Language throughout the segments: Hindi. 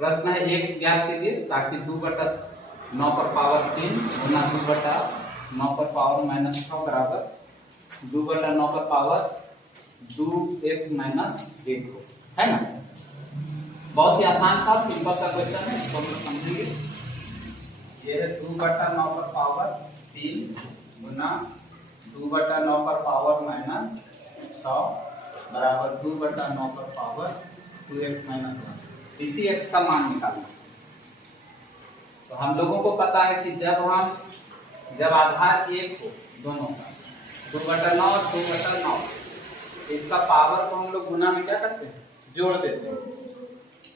प्रश्न है x ज्ञात कीजिए ताकि 2/9 पर पावर 3 गुना 2/9 पर पावर -6 बराबर 2/9 पर पावर 2x - 1 हो, है ना। बहुत ही आसान सा सिंपल सा क्वेश्चन है, इसको हम समझेंगे। ये है 2/9 पर पावर 3 गुना 2/9 पर पावर -6 बराबर 2/9 पर पावर 2x - 1। इसी x का मान निकालना। तो हम लोगों को पता है कि जब आधार एक हो दोनों का 2/9 और 2/9, इसका पावर को हम लोग गुना में क्या करते हैं, जोड़ देते हैं।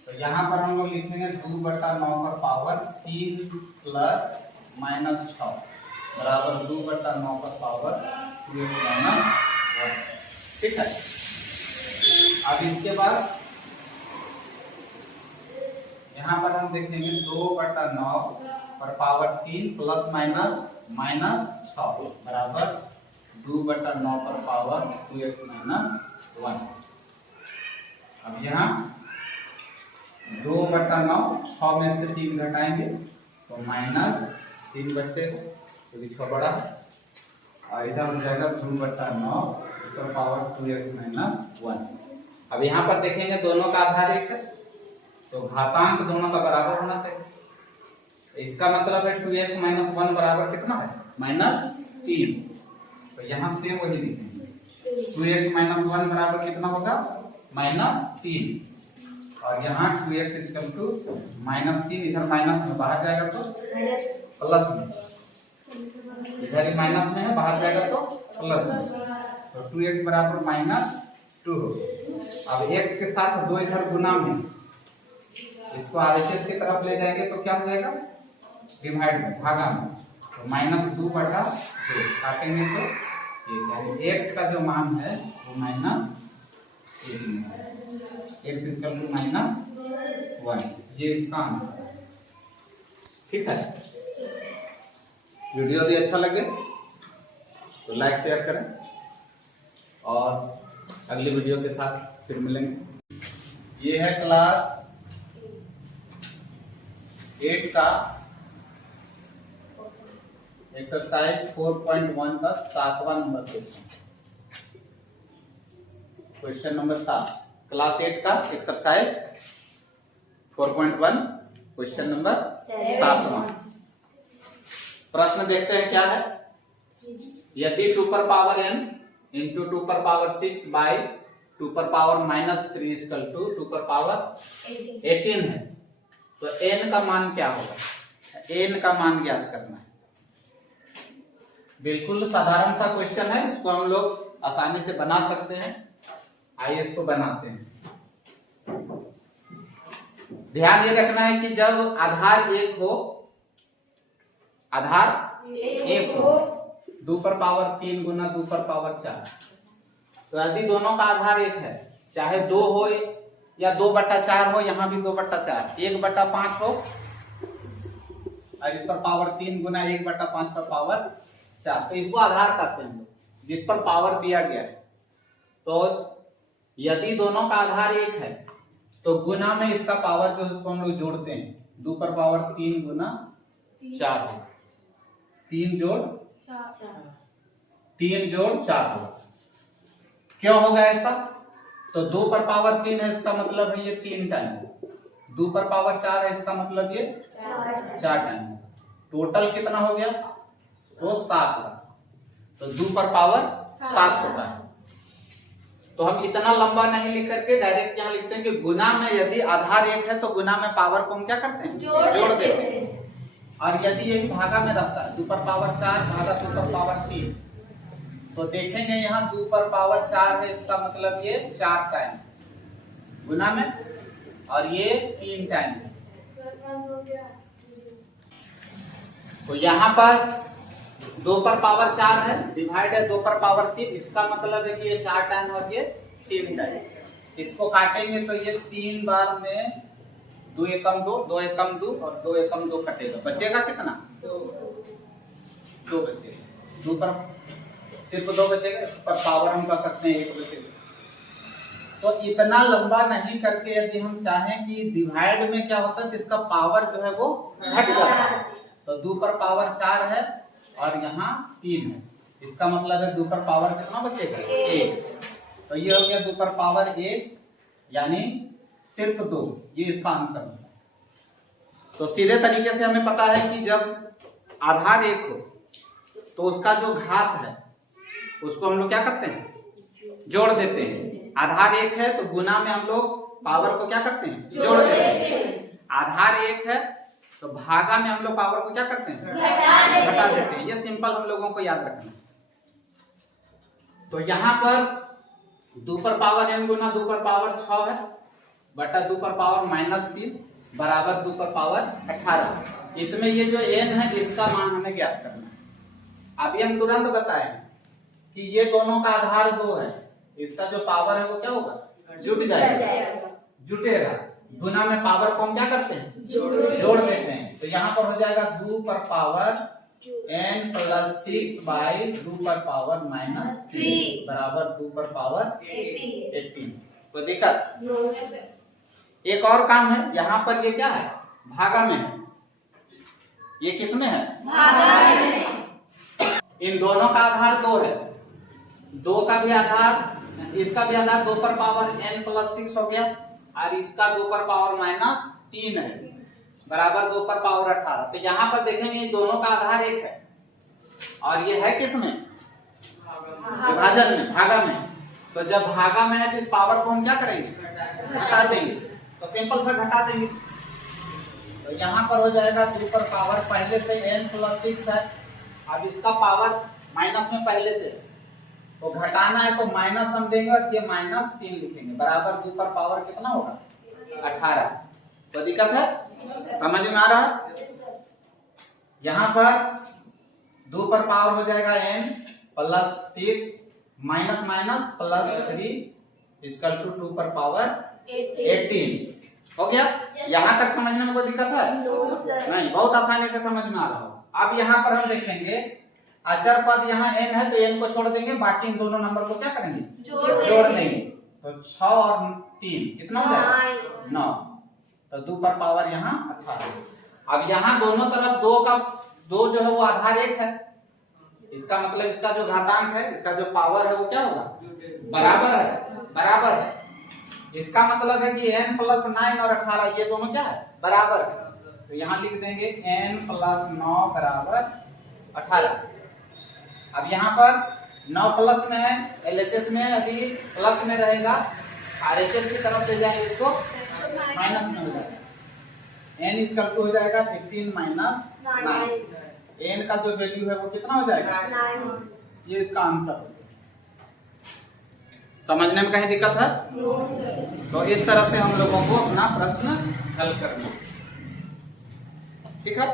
तो यहाँ पर हम लोग लिखेंगे 2/9 पर पावर 3 प्लस -6 बराबर 2/9 पर पावर 2x - 1। ठीक है। अब इसके बाद यहाँ पर हम देखेंगे 2/9 पर पावर 3 प्लस -6 बराबर 2/9 पर पावर 2x - 1। अब यहाँ 2/9 6 में से 3 घटाएंगे तो -3 बचेगा, क्योंकि 6 बड़ा है, और इधर हो जाएगा 2/9 इसका पावर 2x - 1। अब यहाँ पर देखेंगे दोनों का आधार एक है, तो घातांक दोनों का बराबर होना चाहिए। इसका मतलब है 2x - 1 बराबर कितना है, -3। तो यहाँ से वही लिखेंगे 2x - 1 बराबर कितना होगा, -3। और यहाँ 2x = -3, इधर माइनस में बाहर जाएगा तो प्लस में, इधर ही माइनस में है बाहर जाएगा तो प्लस में, तो 2x बराबर -2 हो। अब x के साथ 2 इधर गुना में, इसको RHS की तरफ ले जाएंगे तो क्या हो जाएगा, डिवाइड में, भागा में, तो -2/2 काटेंगे तो ये x का जो मान है वो -1 x = -1, ये इसका आंसर है। ठीक है। वीडियो यदि अच्छा लगे तो लाइक शेयर करें, और अगली वीडियो के साथ फिर मिलेंगे। ये है क्लास 8 का एक्सरसाइज 4.1 का 7वां number question. Question number 7, class 8 का एक्सरसाइज 4.1 क्वेश्चन नंबर 7वां। प्रश्न देखते हैं क्या है। यदि 2 पर पावर n इंटू 2 पर पावर 6 बाई 2 पर पावर -3 = 2 पर पावर 18 है, तो n का मान क्या होगा, n का मान ज्ञात करना है। बिल्कुल साधारण सा क्वेश्चन है, इसको हम लोग आसानी से बना सकते हैं। आइए इसको बनाते हैं। ध्यान ये रखना है कि जब आधार एक हो, आधार एक हो, 2 पर पावर 3 गुना 2 पर पावर 4, तो यदि दोनों का आधार एक है, चाहे 2 हो या 2/4 हो, यहाँ भी 2/4, 1/5 हो, और इस पर पावर 3 गुना 1/5 पर पावर 4, तो इसको आधार कहते हैं, जिस पर पावर दिया गया है। तो यदि दोनों का आधार एक है तो गुना में इसका पावर जो है उसको हम लोग जोड़ते हैं, 2 पर पावर 3 गुना 4 हो, 3 जोड़ 4 होगा। क्यों होगा ऐसा, तो 2 पर पावर 3 है, इसका मतलब है ये 3 टाइम, 2 पर पावर 4 है, इसका मतलब ये 4 टाइम। टोटल कितना हो गया, तो 7 होगा, तो 2 पर पावर 7 होता है। तो हम इतना लंबा नहीं लिख करके डायरेक्ट यहाँ लिखते हैं कि गुना में यदि आधार एक है तो गुना में पावर को हम क्या करते हैं, जोड़ देते हैं। और यदि यही भागा में रहता है 2 पर पावर 4 भागा 2 पर पावर 3, तो देखेंगे यहाँ 2 पर पावर 4 है, इसका मतलब ये 4 टाइम गुना में, और ये 3 टाइम। तो यहाँ पर 2 पर पावर 4 है, डिवाइड है 2 पर पावर 3, इसका मतलब है कि ये 4 टाइम और ये 3 टाइम। इसको काटेंगे तो ये 3 बार में 2 एकम 2, 2 एकम 2 और 2 एकम 2 कटेगा, बचेगा कितना, 2 बचेगा। 2 पर सिर्फ 2 बचेगा, पर पावर हम कर सकते हैं 1 बचेगा। तो इतना लंबा नहीं करके यदि हम चाहें कि डिवाइड में क्या होता है तो इसका पावर जो है वो घट जाता है। तो 2 पर पावर 4 है और यहाँ 3 है, इसका मतलब है 2 पर पावर कितना बचेगा 1। तो ये हो गया 2 पर पावर 1 यानी सिर्फ 2, ये इसका आंसर है। तो सीधे तरीके से हमें पता है कि जब आधार 1 हो तो उसका जो घात है उसको हम लोग क्या करते हैं जोड़ देते हैं। आधार 1 है तो गुना में हम लोग पावर को क्या करते हैं जोड़ देते हैं। आधार 1 है तो भागा में हम लोग पावर को क्या करते हैं घटा देते हैं। ये सिंपल हम लोगों को याद रखना है। तो यहाँ पर 2 पर पावर n गुना 2 पर पावर 6 है बटा 2 पर पावर -3 बराबर 2 पर पावर 18। इसमें ये जो n है इसका मान हमें ज्ञात करना है। अभी हम तुरंत बताएं कि ये दोनों का आधार 2 है, इसका जो पावर है वो क्या होगा जुट जाएगा, जुटेगा। गुना में पावर को हम क्या करते हैं जोड़ देते हैं। तो यहाँ पर हो जाएगा 2 पर पावर n + 6 बाई 2 पर पावर -3 बराबर 2 पर पावर 18। कोई दिक्कत? एक और काम है, यहाँ पर ये क्या है भागा में है, ये किस में है भागा में। इन दोनों का आधार 2 है, 2 का भी आधार, इसका भी आधार 2 पर पावर n + 6 हो गया और इसका 2 पर पावर -3 है बराबर 2 पर पावर 18। तो यहाँ पर देखेंगे ये दोनों का आधार 1 है और ये है किस में विभाजन में, भागा में। तो जब भागा में है तो इस पावर को हम क्या करेंगे घटा देंगे। तो सिंपल सा घटा देंगे। तो यहाँ पर हो जाएगा 2 पर पावर पहले से n + 6 है, अब इसका पावर माइनस में पहले से तो घटाना है तो माइनस हम देंगे और ये -3 लिखेंगे बराबर 2 पर पावर कितना होगा 18। तो दिक्कत है समझ में आ रहा है? यहाँ पर 2 पर पावर हो जाएगा n + 6 माइनस माइनस +3 = 2 पर पावर 18 हो गया। यहाँ तक समझने में कोई दिक्कत है नहीं, बहुत आसानी से समझ में आ रहा हो। अब यहाँ पर हम देखेंगे अचर पद यहाँ n है तो n को छोड़ देंगे, बाकी इन दोनों नंबर को क्या करेंगे जोड़ देंगे। तो 6 और 3 कितना हो जाएगा 9। तो 2 पर पावर यहाँ 18। अब यहाँ दोनों तरफ 2 जो है वो आधार 1 है, इसका मतलब इसका जो घातांक है, इसका जो पावर है वो क्या होगा बराबर है। इसका मतलब है कि n + 9 और 18 ये दोनों क्या है बराबर है। तो यहाँ लिख देंगे n + 9 बराबर 18। अब यहाँ पर 9 प्लस में है, LHS में अभी प्लस में रहेगा, RHS की तरफ ले जाएंगे इसको माइनस में हो जाएगा। n = हो जाएगा 15 - 9। n का जो वैल्यू है वो कितना हो जाएगा 9। ये इसका आंसर है। समझने में कहीं दिक्कत है? तो इस तरह से हम लोगों को अपना प्रश्न हल करना, ठीक है।